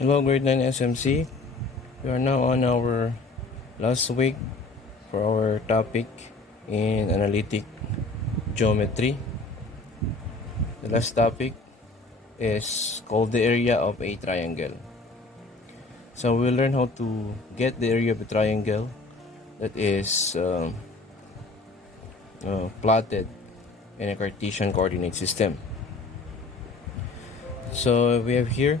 Hello, grade 9 SMC. We are now on our last week for our topic in analytic geometry. The last topic is called the area of a triangle. So we'll learn how to get the area of a triangle that is plotted in a Cartesian coordinate system. So we have here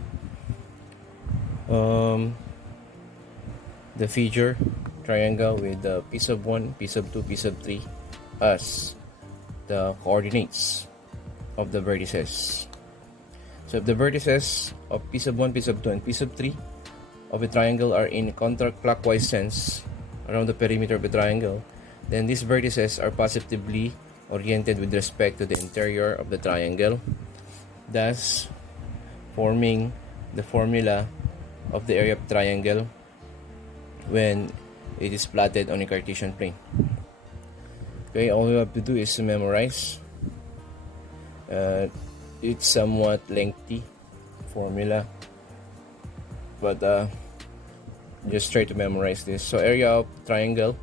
the figure triangle with the piece of 1, piece of 2, piece of 3 as the coordinates of the vertices. So if the vertices of piece of 1, piece of 2, and piece of 3 of a triangle are in counterclockwise sense around the perimeter of a triangle, then these vertices are positively oriented with respect to the interior of the triangle, thus forming the formula of the area of triangle when it is plotted on a Cartesian plane. Okay, all you have to do is to memorize. It's somewhat lengthy formula, but just try to memorize this. So area of triangle,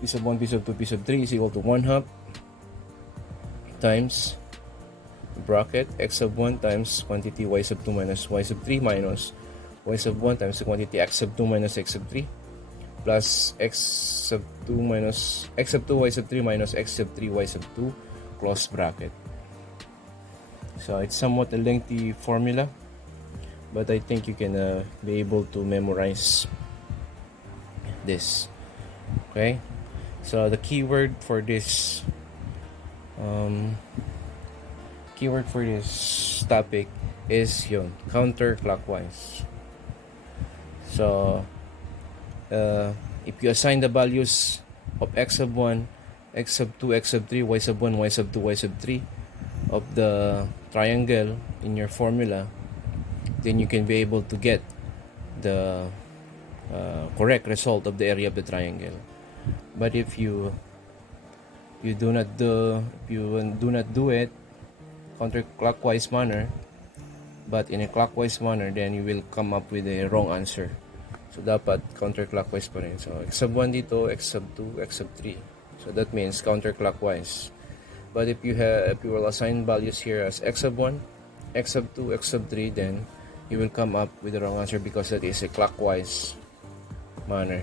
piece of 1, piece of 2, piece of 3 is equal to 1/2 times bracket x of 1 times quantity y sub 2 minus y sub 3 minus y sub 1 times the quantity x sub 2 minus x sub 3 plus x sub 2 minus x sub 2 y sub 3 minus x sub 3 y sub 2 close bracket. So it's somewhat a lengthy formula, but I think you can be able to memorize this. Okay, so the keyword for this topic is yun, counterclockwise. So if you assign the values of x sub 1, x sub 2, x sub 3, y sub 1, y sub 2, y sub 3 of the triangle in your formula, then you can be able to get the correct result of the area of the triangle. But if you do not do it counterclockwise manner, but in a clockwise manner, then you will come up with a wrong answer. So dapat counterclockwise pa rin. So x sub 1 dito, x sub 2, x sub 3. So that means counterclockwise. But if you will assign values here as x sub 1, x sub 2, x sub 3, then you will come up with the wrong answer because that is a clockwise manner.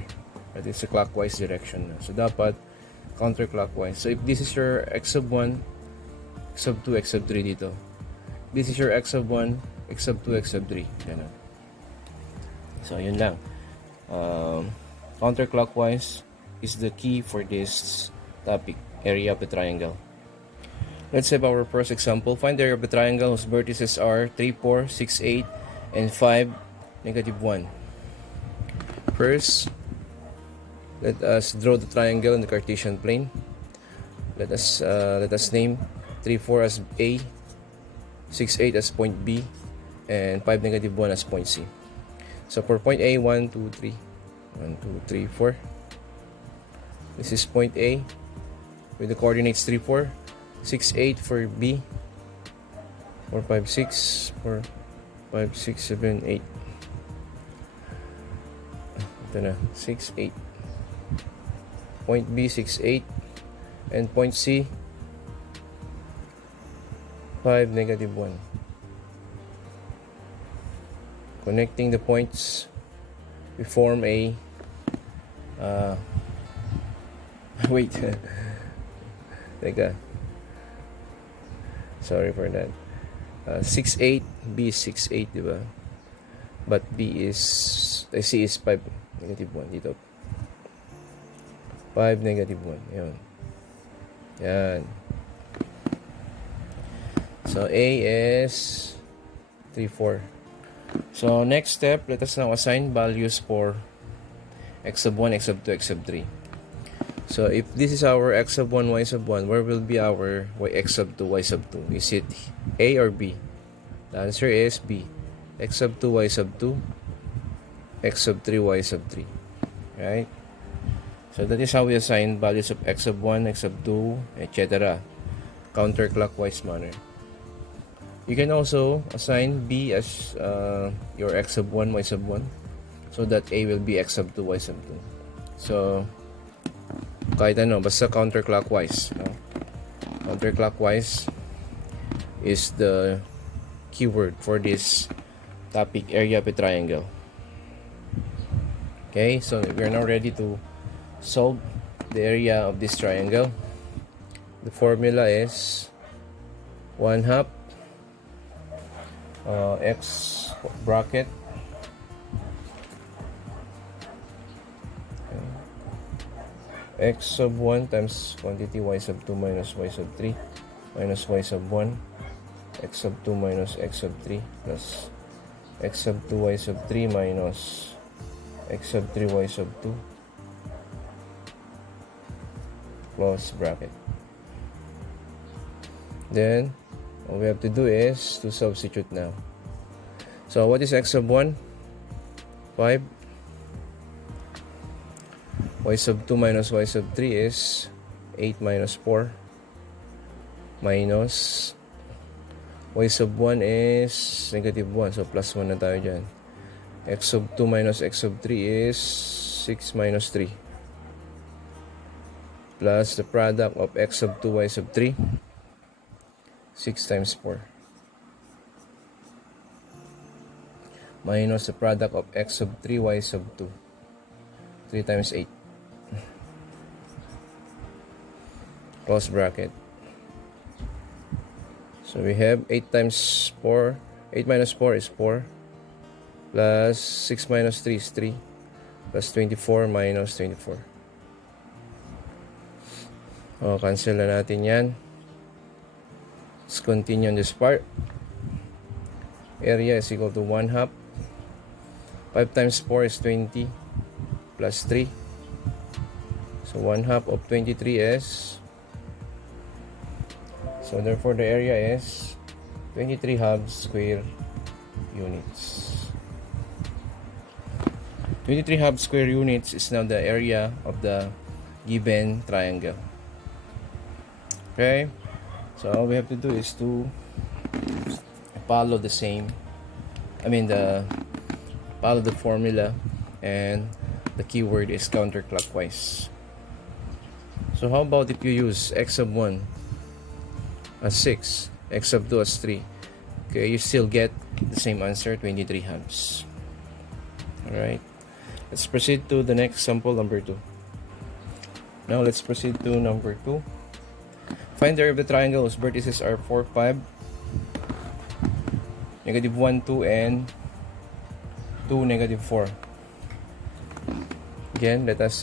That is a clockwise direction. So dapat counterclockwise. So if this is your x sub 1, x sub 2, x sub 3 dito. This is your x sub 1, x sub 2, x sub 3. Ganun. So yun lang. Counterclockwise is the key for this topic, area of the triangle. Let's have our first example. Find the area of the triangle whose vertices are 3, 4, 6, 8, and 5, -1. First, let us draw the triangle in the Cartesian plane. Let us name 3, 4 as A, 6, 8 as point B, and 5, -1 as point C. So for point A, 1, 2, 3. 1, 2, 3, 4. This is point A with the coordinates 3, 4. 6, 8 for B. 4, 5, 6. 4, 5, 6, 7, 8. Ito na. 6, 8. Point B, 6, 8. And point C, 5, -1. Connecting the points, we form a wait. Teka. Sorry for that. 6, 8. B is 6, 8, diba? But B is, C is 5, -1 dito. 5, -1. Yan. Yan. So A is 3, 4. So next step, let us now assign values for x sub 1, x sub 2, x sub 3. So if this is our x sub 1, y sub 1, where will be our x sub 2, y sub 2? Is it A or B? The answer is B. X sub 2, y sub 2, x sub 3, y sub 3. Right? So that is how we assign values of x sub 1, x sub 2, etc. Counterclockwise manner. You can also assign B as your x sub 1, y sub 1, so that A will be x sub 2, y sub 2. So, kahit ano, basta counterclockwise. No? Counterclockwise is the keyword for this topic, area of a triangle. Okay, so we are now ready to solve the area of this triangle. The formula is 1/2 x bracket x sub 1 times quantity y sub 2 minus y sub 3 minus y sub 1 x sub 2 minus x sub 3 plus x sub 2 y sub 3 minus x sub 3 y sub 2 close bracket. Then all we have to do is to substitute now. So what is x sub 1? 5. Y sub 2 minus y sub 3 is 8 minus 4 minus y sub 1 is negative 1, so plus 1 na tayo dyan. X sub 2 minus x sub 3 is 6 minus 3 plus the product of x sub 2 y sub 3, 6 times 4 minus the product of x sub 3 y sub 2, 3 times 8 close bracket. So we have 8 times 4, 8 minus 4 is 4 plus 6 minus 3 is 3 plus 24 minus 24. Cancel na natin yan. Let's continue on this part. Area is equal to 1/2. 5 times 4 is 20 plus 3. So 1/2 of 23 is, so therefore the area is 23 half square units. 23 half square units is now the area of the given triangle. Okay, so all we have to do is to follow the same, follow the formula, and the keyword is counterclockwise. So how about if you use x sub 1 as 6, x sub 2 as 3? Okay, you still get the same answer, 23 halves. Alright, let's proceed to the next sample, number 2. Now let's proceed to number 2. Find the area of the triangle whose vertices are 4, 5, negative 1, 2, and 2, negative 4. Again, let us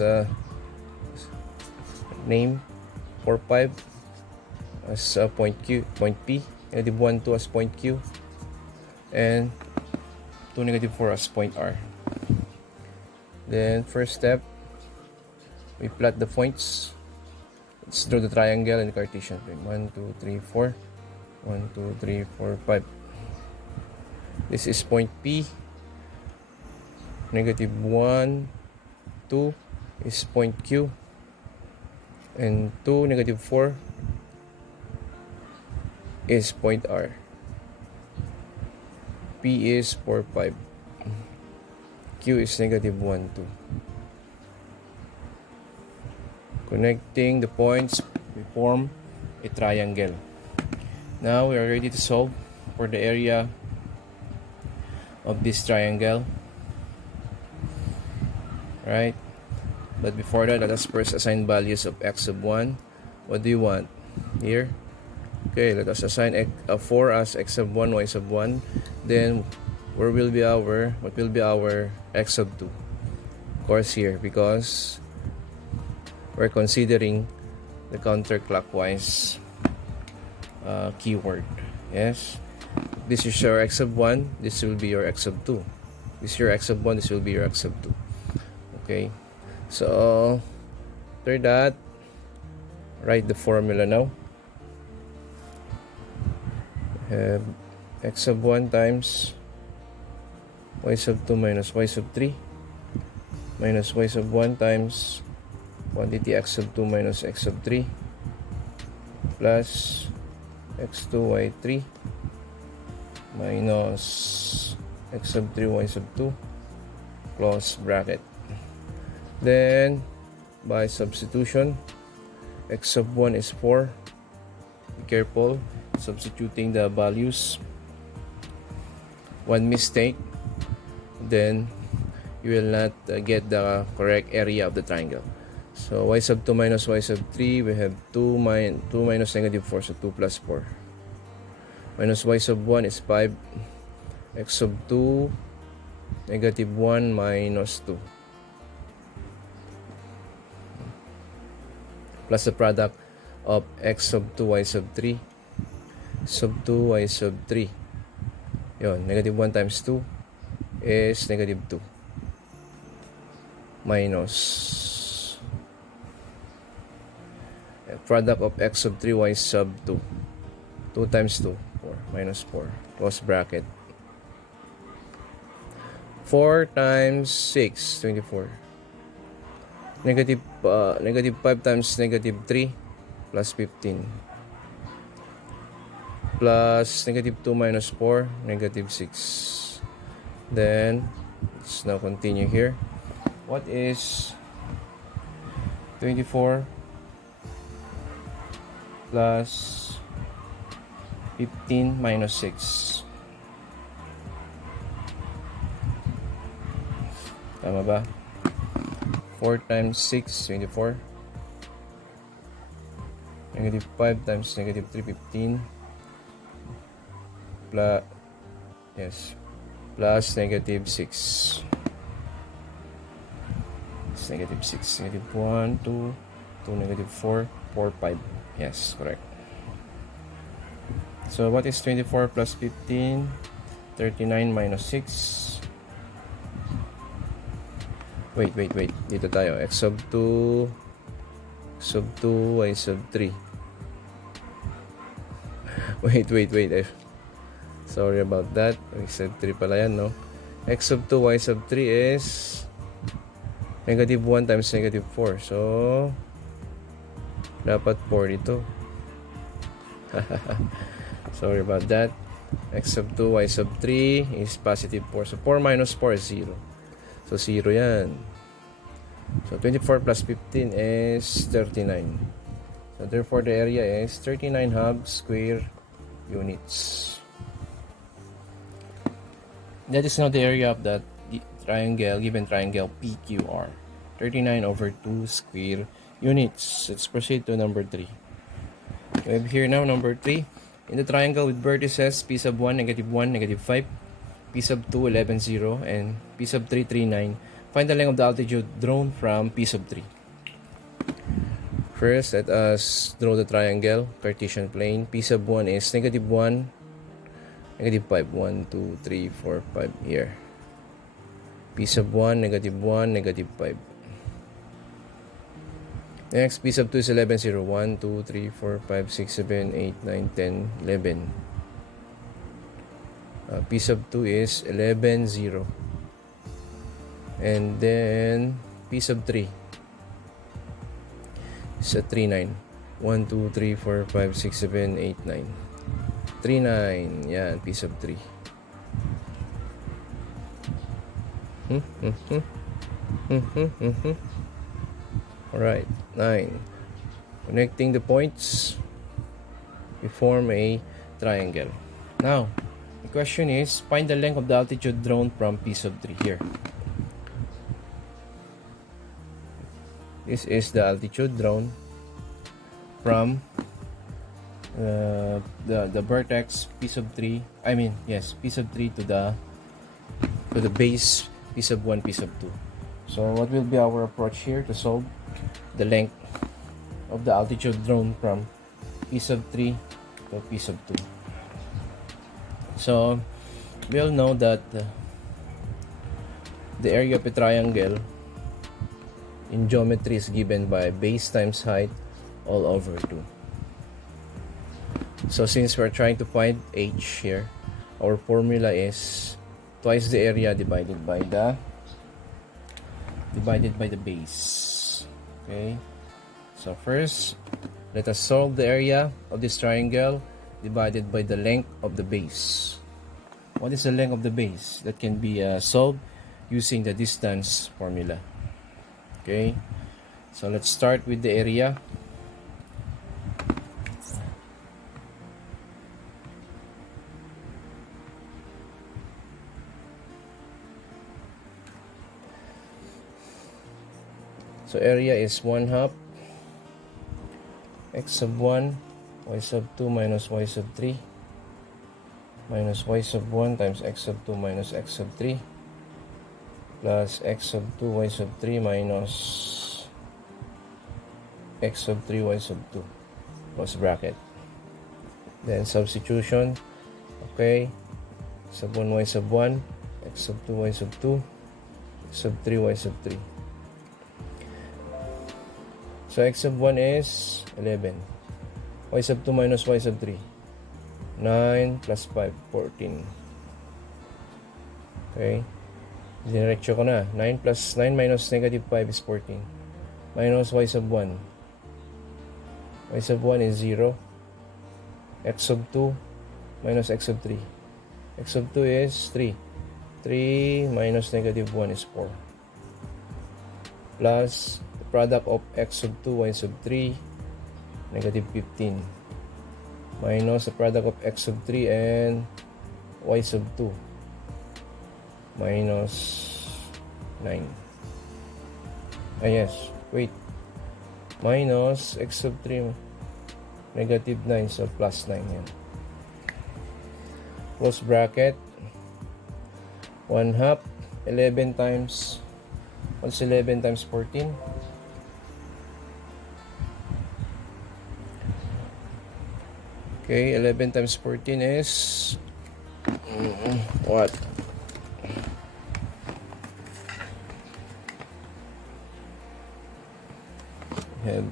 name 4, 5 as point Q, point P, negative 1, 2 as point Q, and 2, negative 4 as point R. Then first step, we plot the points. Let's draw the triangle in the Cartesian plane. 1, 2, 3, 4. 1, 2, 3, 4, 5. This is point P. Negative 1, 2 is point Q. And 2, negative 4 is point R. P is 4, 5. Q is negative 1, 2. Connecting the points, we form a triangle. Now we are ready to solve for the area of this triangle. Right? But before that, let us first assign values of x sub 1. What do you want? Here? Okay, let us assign 4 as x sub 1, y sub 1. Then, what will be our x sub 2? Of course here, because we're considering the counterclockwise keyword. Yes? This is your x sub 1, this will be your x sub 2. This is your x sub 1, this will be your x sub 2. Okay? So, after that, write the formula now. Have x sub 1 times y sub 2 minus y sub 3 minus y sub 1 times quantity x sub 2 minus x sub 3 plus x2 y3 minus x sub 3 y sub 2 close bracket. Then by substitution, x sub 1 is 4. Be careful substituting the values. One mistake, then you will not get the correct area of the triangle. So y sub 2 minus y sub 3, we have 2 minus negative 4, so 2 plus 4. Minus y sub 1 is 5. X sub 2, negative 1 minus 2. Plus the product of x sub 2, y sub 3. Sub 2, y sub 3. Yun, negative 1 times 2 is negative 2. Minus product of x sub 3, y sub 2. 2 times 2, 4. Minus 4. Close bracket. 4 times 6, 24. Negative 5 times negative 3 plus 15. Plus negative 2 minus 4, negative 6. Then, let's now continue here. What is 24 plus 15 minus 6? Tama ba? 4 times 6, 24. Negative 5 times negative 3, 15. Plus negative 6. It's negative 6. Negative 1, 2, 2, negative 4, 4, 5. Yes, correct. So what is 24 plus 15? 39 minus 6. Wait. Dito tayo. X sub 2, sub 2, y sub 3. Wait. Sorry about that. X sub 3 pala yan, no? X sub 2, y sub 3 is negative 1 times negative 4. So, dapat 4 dito. Sorry about that. X sub 2, y sub 3 is positive 4. So, 4 minus 4 is 0. So, 0 yan. So, 24 plus 15 is 39. So, therefore, the area is 39 half square units. That is now the area of that given triangle PQR. 39 over 2 square units. Let's proceed to number 3. We have here now number 3. In the triangle with vertices P sub 1, negative 1, negative 5, P sub 2, 11, 0, and P sub 3, 3, 9. Find the length of the altitude drawn from P sub 3. First, let us draw the triangle, Partition plane. P sub 1 is negative 1, negative 5. 1, 2, 3, 4, 5 here. P sub 1, negative 1, negative 5. Next, P sub 2 is 11, 0. 1, 2, 3, 4, 5, 6, 7, 8, 9, 10, 11. P sub 2 is 11, 0. And then, P sub 3 is a 3, 9. 1, 2, 3, 4, 5, 6, 7, 8, 9. 3, 9. Yan, P sub 3. Alright, 9. Connecting the points, we form a triangle. Now, the question is, find the length of the altitude drawn from P sub 3 here. This is the altitude drawn from the vertex P sub 3. P sub 3 to the base P sub 1, P sub 2. So what will be our approach here to solve the length of the altitude drawn from P sub 3 to P sub 2? So we all know that the area of a triangle in geometry is given by base times height all over 2. So since we're trying to find h here, our formula is twice the area divided by the base. Okay, so first let us solve the area of this triangle divided by the length of the base. What is the length of the base? That can be solved using the distance formula. Okay, so let's start with the area. So area is 1/2 x sub 1 y sub 2 minus y sub 3 minus y sub 1 times x sub 2 minus x sub 3 plus x sub 2 y sub 3 minus x sub 3 y sub 2 close bracket. Then substitution. Okay, sub 1 y sub 1 x sub 2 y sub 2 x sub 3 y sub 3. So x sub 1 is 11. Y sub 2 minus y sub 3. 9 plus 5, 14. Okay. Dinerecho ko na. 9 minus negative 5 is 14. Minus y sub 1. Y sub 1 is 0. X sub 2 minus x sub 3. X sub 2 is 3. 3 minus negative 1 is 4. Plus product of x sub 2 y sub 3 negative 15 minus the product of x sub 3 and y sub 2 minus 9. Yes, wait, minus x sub 3 negative 9, so plus 9 yan. Close bracket. 1/2 11 times, what's 11 times 14? Okay, 11 times 14 is what? We have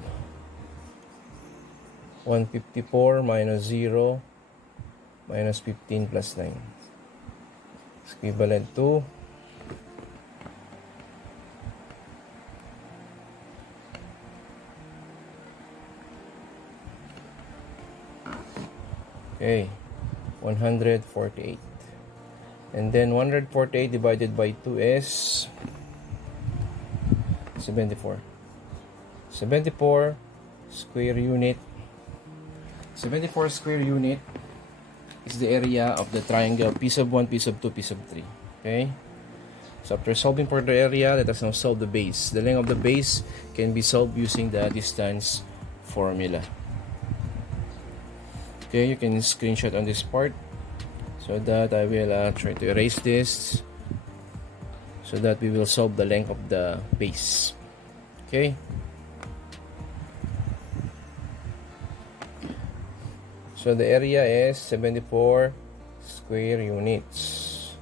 154 minus 0 minus 15 plus 9. It's equivalent to okay, 148. And then 148 divided by 2 is 74. 74 square unit. 74 square unit is the area of the triangle P sub 1, P sub 2, P sub 3. Okay? So after solving for the area, let us now solve the base. The length of the base can be solved using the distance formula. Okay, you can screenshot on this part so that I will try to erase this so that we will solve the length of the base. Okay. So the area is 74 square units.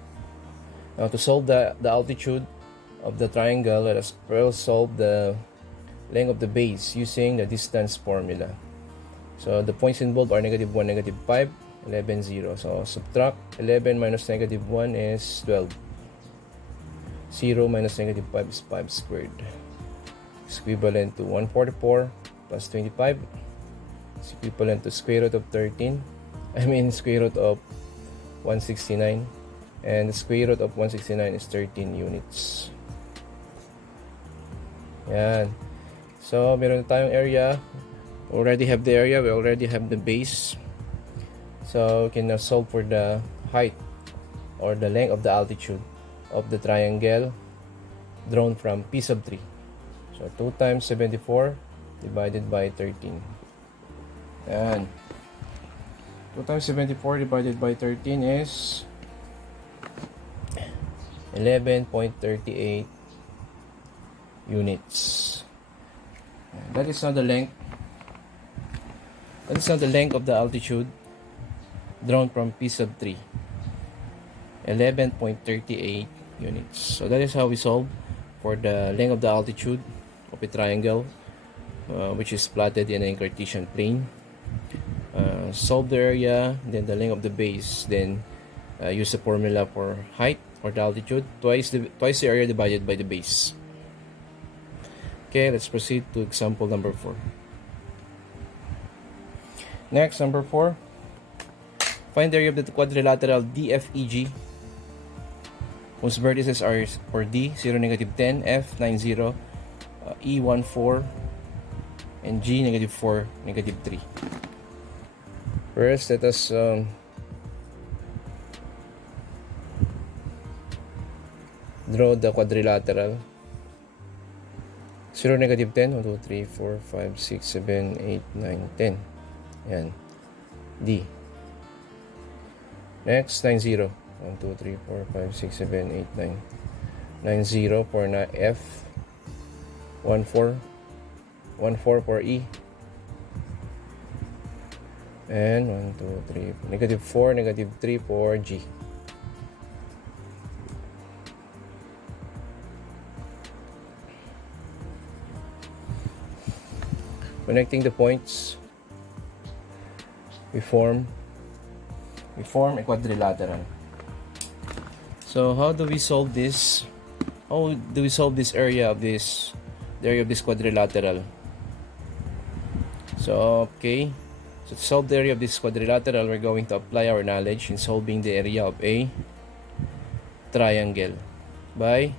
Now to solve the altitude of the triangle, let us first solve the length of the base using the distance formula. So the points involved are negative 1, negative 5, 11, 0. So subtract 11 minus negative 1 is 12. 0 minus negative 5 is 5 squared. It's equivalent to 144 plus 25. It's equivalent to square root of 13. Square root of 169. And the square root of 169 is 13 units. Yan. So meron tayong area. Already have the area, we already have the base, so we can now solve for the height or the length of the altitude of the triangle drawn from P sub 3. So 2 times 74 divided by 13. And 2 times 74 divided by 13 is 11.38 units. That is now the length. That is now the length of the altitude drawn from P sub 3. 11.38 units. So that is how we solve for the length of the altitude of a triangle which is plotted in a Cartesian plane. Solve the area, then the length of the base, then use the formula for height or the altitude, twice the area divided by the base. Okay, let's proceed to example number 4. Next, number 4. Find the area of the quadrilateral DFEG whose vertices are for D 0, -10, F 90, E 14, and G -4, -3. First, let us draw the quadrilateral. 0, -10, 1, 2, 3, 4, 5, 6, 7, 8, 9, 10. Yan. D. Next, 90. 1, 2, 3, 4, 5, 6, 7, 8, 9. 90 for na F. 1, 4. 1, 4 for E. And 1, 2, 3. -4, -3 for G. Connecting the points, we form a quadrilateral. So how do we solve this? How do we solve this area of this, the area of this quadrilateral? So okay, so to solve the area of this quadrilateral, we're going to apply our knowledge in solving the area of a triangle by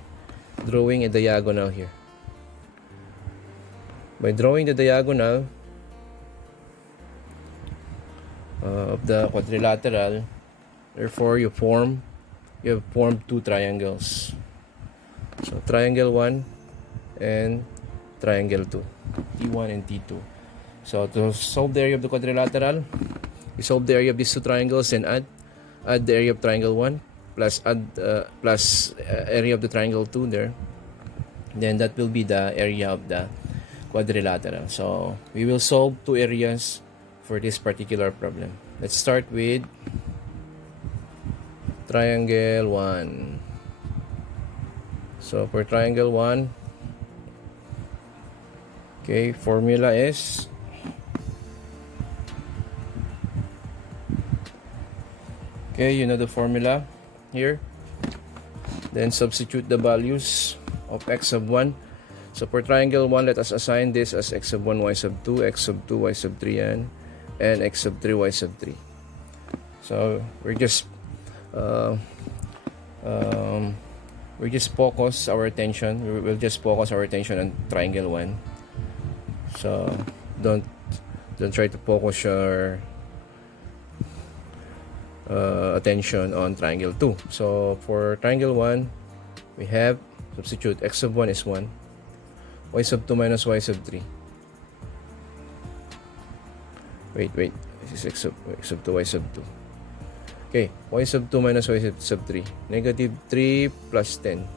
drawing a diagonal here. By drawing the diagonal of the quadrilateral, therefore you have formed two triangles. So triangle 1 and triangle 2, T1 and T2. So to solve the area of the quadrilateral, you solve the area of these two triangles and add the area of triangle 1 plus area of the triangle 2 there. Then that will be the area of the quadrilateral. So we will solve two areas for this particular problem. Let's start with triangle 1. So for triangle 1, okay, formula is okay, you know the formula here. Then substitute the values of x sub 1. So for triangle 1, let us assign this as x sub 1, y sub 2, x sub 2, y sub 3, and x sub 3, y sub 3. So we're just focus our attention. We'll just focus our attention on triangle 1. So don't try to focus your attention on triangle 2. So for triangle 1, we have substitute x sub 1 is 1, y sub 2 minus y sub 3. Wait. This is x sub 2, y sub 2. Okay, y sub 2 minus y sub 3. -3 plus 10.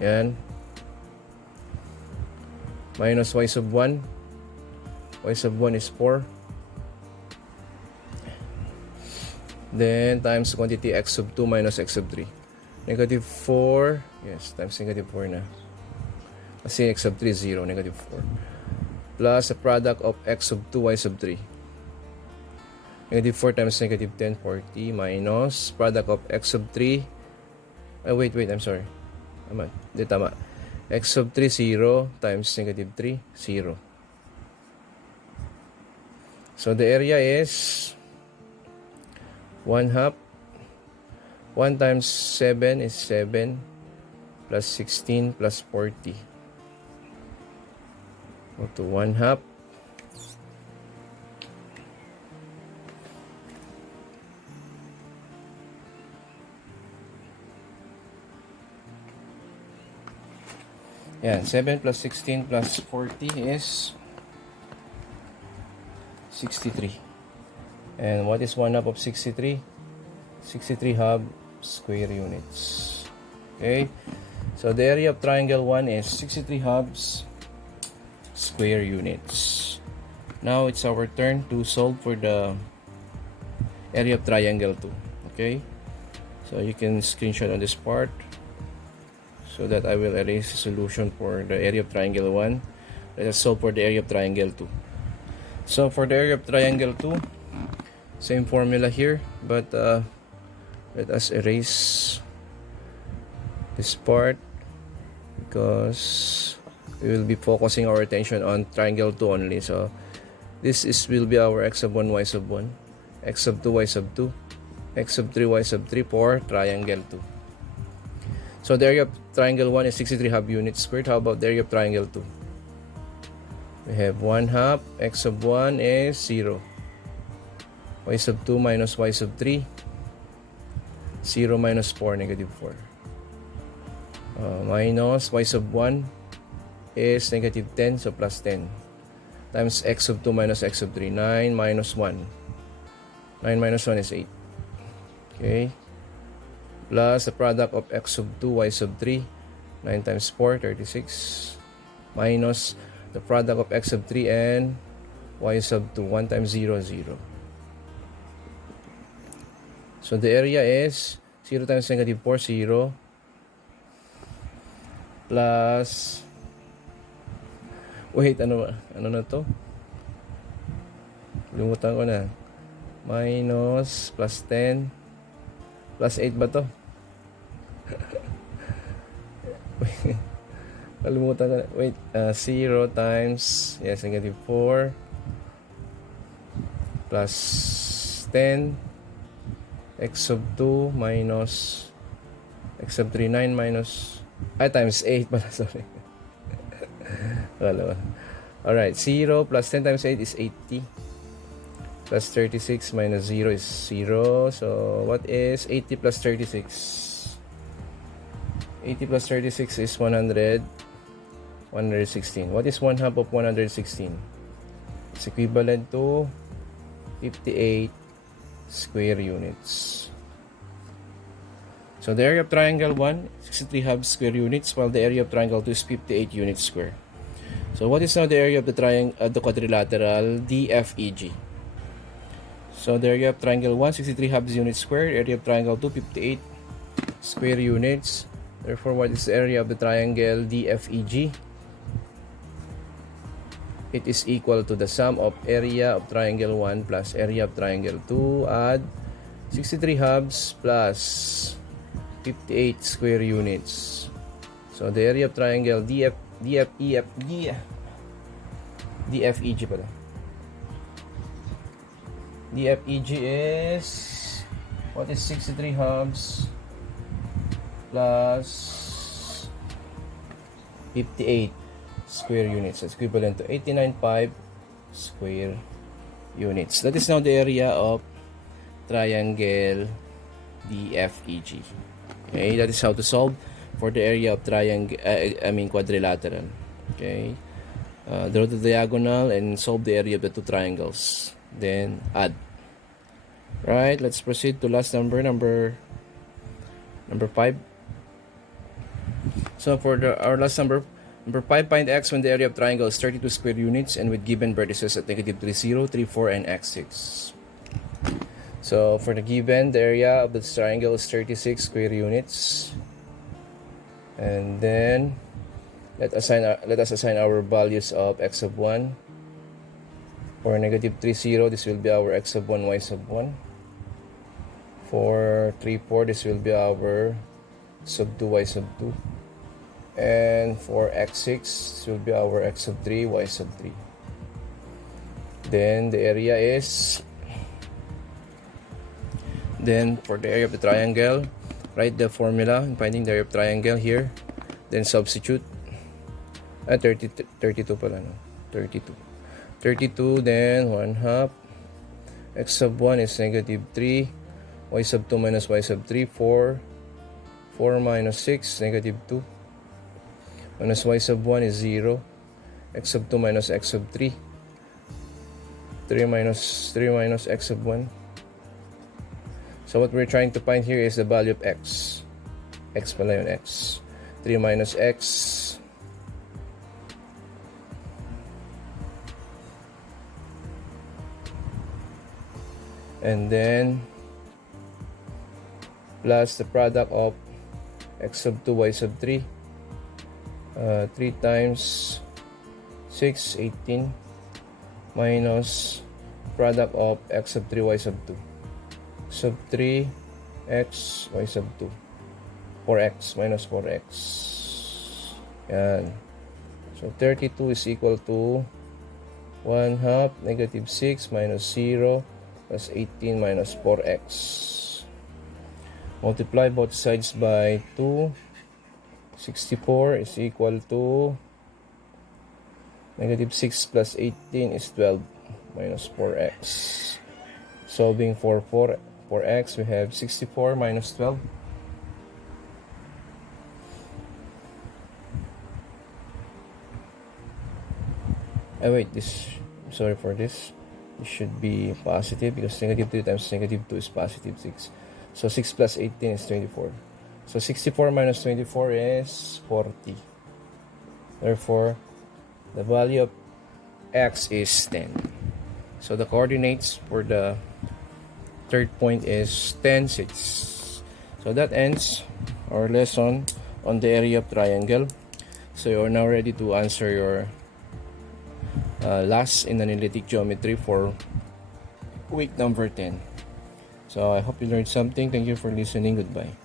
Yan. Minus y sub 1. Y sub 1 is 4. Then times quantity x sub 2 minus x sub 3. -4. Yes, times -4 na. Kasi x sub 3 is 0, -4. Plus the product of x sub 2, y sub 3. -4 times -10, 40, minus product of x sub 3. Wait, I'm sorry. Tama. X sub 3, 0, times -3, 0. So the area is 1/2. 1 times 7 is 7, plus 16 plus 40. Go to 1/2. Yan, 7 plus 16 plus 40 is 63. And what is 1/2 of 63? 63 half square units. Okay, so the area of triangle 1 is 63 halves square units. Now it's our turn to solve for the area of triangle 2. Okay, so you can screenshot on this part so that I will erase the solution for the area of triangle 1. Let us solve for the area of triangle 2. So for the area of triangle 2, same formula here, but let us erase this part because we will be focusing our attention on triangle 2 only. So This will be our x sub 1, y sub 1, x sub 2, y sub 2, x sub 3, y sub 3 for triangle 2. So the area of triangle 1 is 63 half units squared. How about the area of triangle 2? We have 1 half, x sub 1 is 0. Y sub 2 minus y sub 3, 0 minus 4, negative 4. Minus y sub 1 is negative 10, so plus 10. Times x sub 2 minus x sub 3, 9 minus 1. 9 minus 1 is 8. Okay. Plus the product of x sub 2, y sub 3, 9 times 4, 36. Minus the product of x sub 3 and y sub 2, 1 times 0, 0. So the area is 0 times negative 4, 0. Plus, wait, ano na to? Lumutan ko na. Minus, plus 10. Plus 8 ba to? Kalimutan ko na. Wait, 0 times, yes, negative 4. Plus 10. X sub 2 minus x sub 3, 9 minus times 8 pala, sorry. Wala. Alright, 0 plus 10 times 8 is 80. Plus 36 minus 0 is 0. So, what is 80 plus 36? 80 plus 36 is 100. 116. What is 1 half of 116? It's equivalent to 58 square units. So the area of triangle 1, 63 half square units, while the area of triangle 2 is 58 units square. So what is now the area of the the quadrilateral DFEG? So the area of triangle 1, 63 half units square, area of triangle 2, 58 square units. Therefore, what is the area of the triangle DFEG? It is equal to the sum of area of triangle 1 plus area of triangle 2, add 63 halves plus 58 square units. So the area of triangle DFEG pala. DFEG is, what is 63 halves plus 58 square units? That's equivalent to 89.5 square units. That is now the area of triangle DFEG. Okay, that is how to solve for the area of triangle, quadrilateral. Okay, draw the diagonal and solve the area of the two triangles. Then add. Right, let's proceed to last number 5. So for our last number 5, find x when the area of triangle is 32 square units and with given vertices at negative 3, 0, 3, 4, and x6. So for the given, the area of the triangle is 36 square units. And then let us assign our values of x sub 1. For negative 3, 0, this will be our x sub 1, y sub 1. For 3, 4, this will be our sub 2, y sub 2. And for x6, this will be our x sub 3, y sub 3. Then the area is, then for the area of the triangle, write the formula in finding the area of triangle here. Then substitute. 32 pala, no? 32. 32, then 1 half. X sub 1 is negative 3. Y sub 2 minus y sub 3, 4. 4 minus 6, negative 2. Minus y sub 1 is 0. X sub 2 minus x sub 3. 3 minus x sub 1. So what we're trying to find here is the value of x. X pala yun, x. 3 minus x. And then plus the product of x sub 2, y sub 3. 3 times 6, 18. Minus product of x sub 3, y sub 2. Sub 3, x, y sub 2. 4x minus 4x. Yan. So 32 is equal to 1 half negative 6 minus 0 plus 18 minus 4x. Multiply both sides by 2. 64 is equal to negative 6 plus 18 is 12 minus 4x. Solving for 4x, we have 64 minus 12. Wait, sorry for this. It should be positive because negative 2 times negative 2 is positive 6. So 6 plus 18 is 24. So 64 minus 24 is 40. Therefore, the value of x is 10. So the coordinates for the third point is 10, 6. So that ends our lesson on the area of triangle. So you are now ready to answer your last in analytic geometry for week number 10. So I hope you learned something. Thank you for listening. Goodbye.